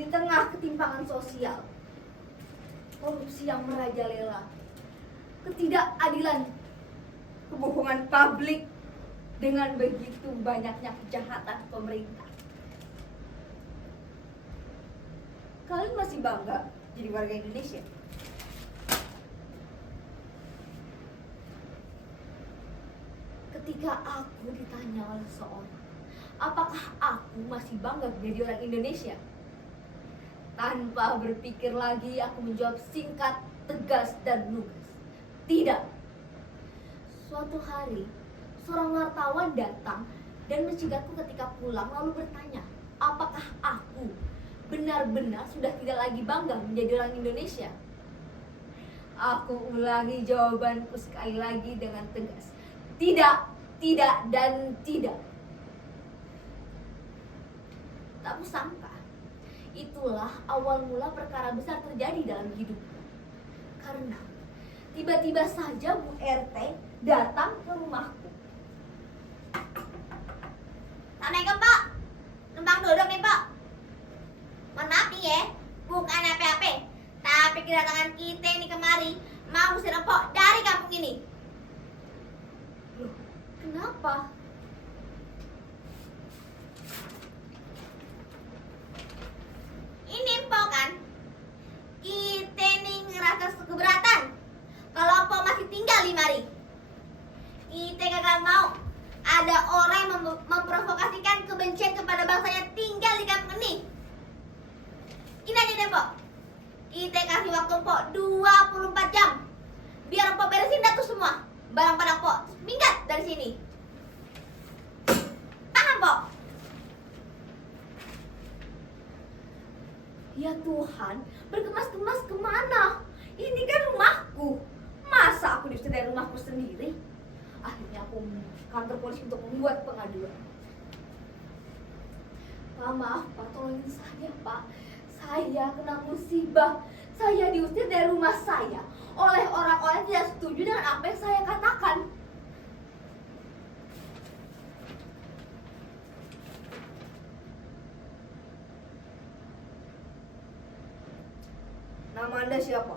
Di tengah ketimpangan sosial, korupsi yang merajalela, ketidakadilan, kebohongan publik, dengan begitu banyaknya kejahatan pemerintah, kalian masih bangga jadi warga Indonesia? Ketika aku ditanya oleh seseorang, apakah aku masih bangga menjadi orang Indonesia? Tanpa berpikir lagi, aku menjawab singkat, tegas, dan lugas. Tidak. Suatu hari, seorang wartawan datang dan mencegatku ketika pulang, lalu bertanya, apakah aku benar-benar sudah tidak lagi bangga menjadi orang Indonesia? Aku ulangi jawabanku sekali lagi dengan tegas. Tidak, tidak, dan tidak. Tak kusangka, itulah awal mula perkara besar terjadi dalam hidupku. Karena tiba-tiba saja Bu RT datang ke rumahku. Assalamualaikum Pak, numpang duduk nih Pak. Mohon maaf nih ya, bukan apa-apa, tapi kedatangan kita ini kemari mau usir empok dari kampung ini. Loh, kenapa? Ini empok kan, kita nih ngerasa keberatan kalau empok masih tinggal di mari. Kita kagak mau ada orang yang memprovokasikan kebencian kepada bangsanya tinggal di kampung ini. Ini aja deh Pok, kita kasih waktu Pok 24 jam biar Pok beresin dah tuh semua barang-barang Pok, minggat dari sini. Paham Pok? Ya Tuhan, berkemas-kemas kemana? Ini kan rumahku. Masa aku diusir dari rumahku sendiri? Akhirnya aku ke kantor polisi untuk membuat pengaduan. Pak, maaf Pak, tolongin saya Pak. Saya kena musibah. Saya diusir dari rumah saya oleh orang-orang yang tidak setuju dengan apa yang saya katakan. Nama Anda siapa?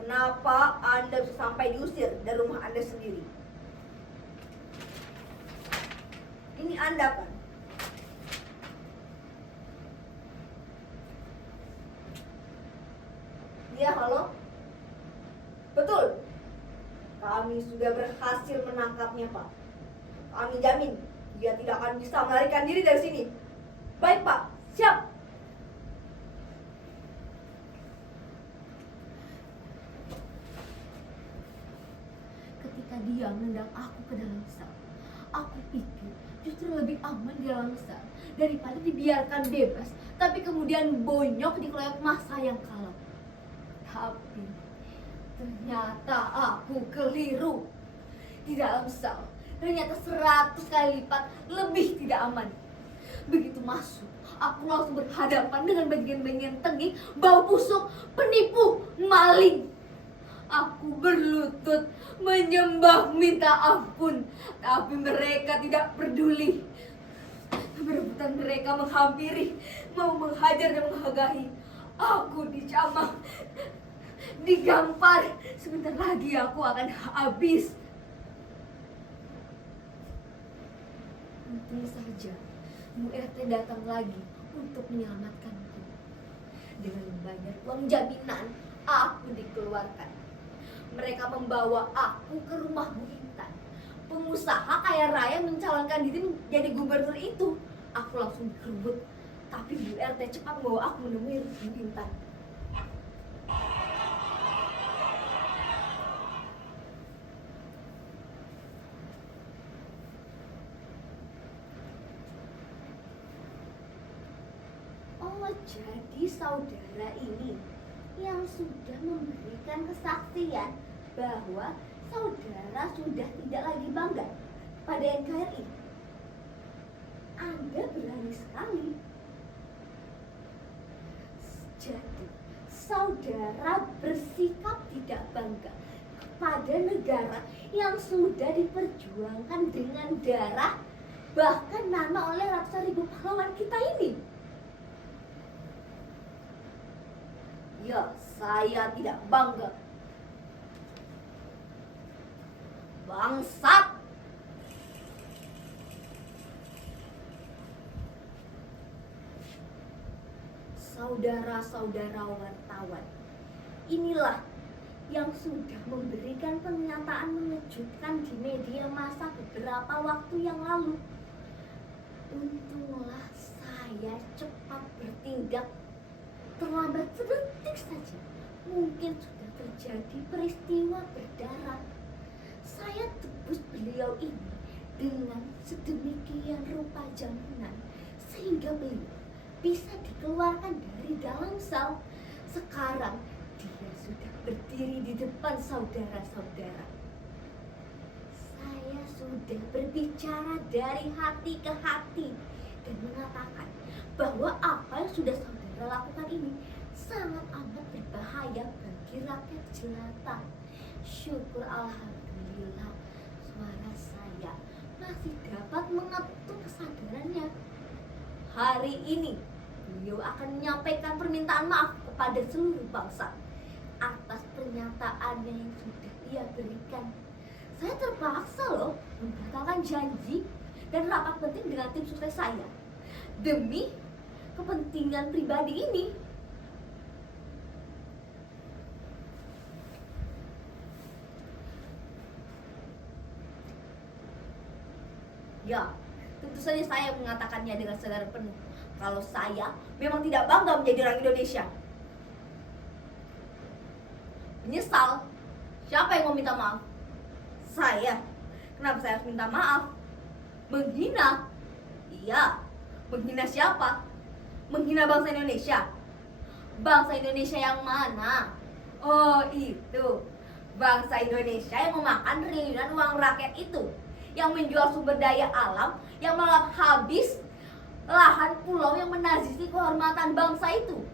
Kenapa Anda bisa sampai diusir dari rumah Anda sendiri? Ini Anda kan? Ya, halo? Betul. Kami sudah berhasil menangkapnya, Pak. Kami jamin dia tidak akan bisa melarikan diri dari sini. Baik, Pak. Siap. Ketika dia menendang aku ke dalam sel, aku pikir justru lebih aman di dalam sel daripada dibiarkan bebas, tapi kemudian bonyok dikeroyok massa yang kalap. Tapi ternyata aku keliru. Di dalam sel ternyata 100 kali lipat lebih tidak aman. Begitu masuk, aku langsung berhadapan dengan bagian-bagian tengik, bau busuk, penipu, maling. Aku berlutut menyembah minta ampun, tapi mereka tidak peduli. Berebutan mereka menghampiri, mau menghajar dan menghagahi. Aku dicamah, digampar. Sebentar lagi aku akan habis. Untung saja Bu RT datang lagi untuk menyelamatkanku. Dengan membayar uang jaminan, aku dikeluarkan. Mereka membawa aku ke rumah Bu Intan, pengusaha kaya raya mencalonkan diri menjadi gubernur itu. Aku langsung direbut, tapi Bu RT cepat membawa aku menemui Bu Intan. Oh, jadi saudara ini yang sudah memberikan kesaksian bahwa saudara sudah tidak lagi bangga pada NKRI. Anda berani sekali. Jadi, saudara bersikap tidak bangga kepada negara yang sudah diperjuangkan dengan darah, bahkan nama oleh ratusan ribu pahlawan kita ini. Ya, saya tidak bangga. Bangsat! Saudara-saudara wartawan, inilah yang sudah memberikan pernyataan mengejutkan di media massa beberapa waktu yang lalu. Untunglah saya cepat bertindak. Terlambat sedetik saja, mungkin sudah terjadi peristiwa berdarah. Saya tebus beliau ini dengan sedemikian rupa jaminan sehingga beliau bisa dikeluarkan dari dalam sel. Sekarang dia sudah berdiri di depan saudara-saudara. Saya sudah berbicara dari hati ke hati dan mengatakan bahwa apa yang sudah saudara lakukan ini sangat amat berbahaya bagi rakyat jelata. Syukur alhamdulillah suara saya masih dapat mengetuk kesadarannya. Hari ini beliau akan menyampaikan permintaan maaf kepada seluruh bangsa atas pernyataannya yang sudah ia berikan. Saya terpaksa loh membatalkan janji dan rapat penting dengan tim sukses saya demi kepentingan pribadi ini. Ya, tentu saja saya mengatakannya dengan sadar penuh kalau saya memang tidak bangga menjadi orang Indonesia. Menyesal? Siapa yang mau minta maaf? Saya. Kenapa saya harus minta maaf? Menghina? Iya. Menghina siapa? Menghina bangsa Indonesia. Bangsa Indonesia yang mana? Oh itu, bangsa Indonesia yang memakan triliunan uang rakyat itu, yang menjual sumber daya alam, yang malah habis lahan pulau yang menajisi kehormatan bangsa itu.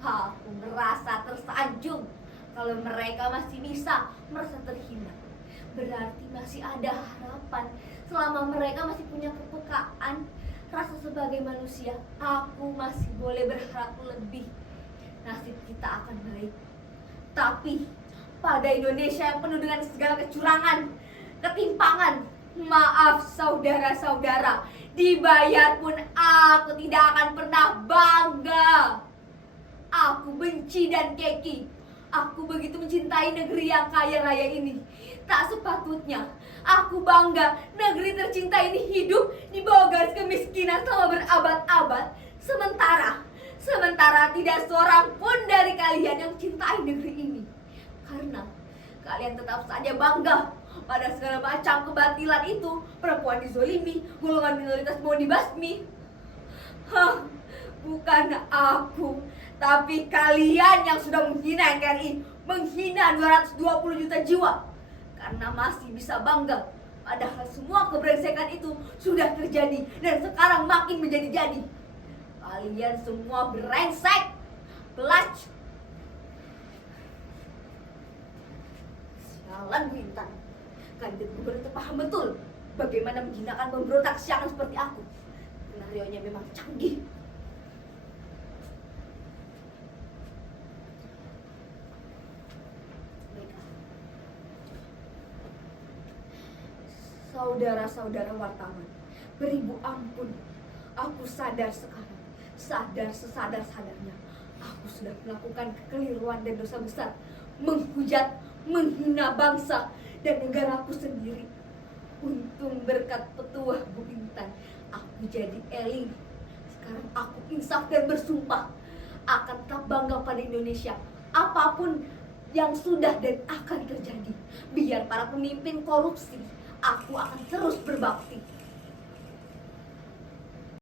Aku merasa tersanjung kalau mereka masih bisa merasa terhina. Berarti masih ada harapan. Selama mereka masih punya kepekaan rasa sebagai manusia, aku masih boleh berharap lebih. Nasib kita akan baik. Tapi pada Indonesia yang penuh dengan segala kecurangan, ketimpangan, maaf saudara-saudara, dibayar pun aku tidak akan pernah bangga. Aku benci dan keki. Aku begitu mencintai negeri yang kaya raya ini. Tak sepatutnya aku bangga negeri tercinta ini hidup di bawah garis kemiskinan selama berabad-abad. Sementara tidak seorang pun dari kalian yang mencintai negeri ini. Karena kalian tetap saja bangga pada segala macam kebatilan itu. Perempuan dizolimi, golongan minoritas mau dibasmi. Bukan aku, tapi kalian yang sudah menghina NKRI, menghina 220 juta jiwa. Karena masih bisa bangga, padahal semua kebrengsekan itu sudah terjadi dan sekarang makin menjadi-jadi. Kalian semua brengsek, pelacur. Sialan Bintang, kalian benar-benar paham betul bagaimana menghinakan pemberontak siangan seperti aku. Skenario-nya memang canggih. Saudara-saudara wartawan, beribu ampun, aku sadar sekarang, sadar sesadar-sadarnya, aku sudah melakukan kekeliruan dan dosa besar, menghujat, menghina bangsa dan negaraku sendiri. Untung berkat petuah Bu Intan, aku jadi eling. Sekarang aku insaf dan bersumpah akan tetap bangga pada Indonesia, apapun yang sudah dan akan terjadi. Biar para pemimpin korupsi, aku akan terus berbakti.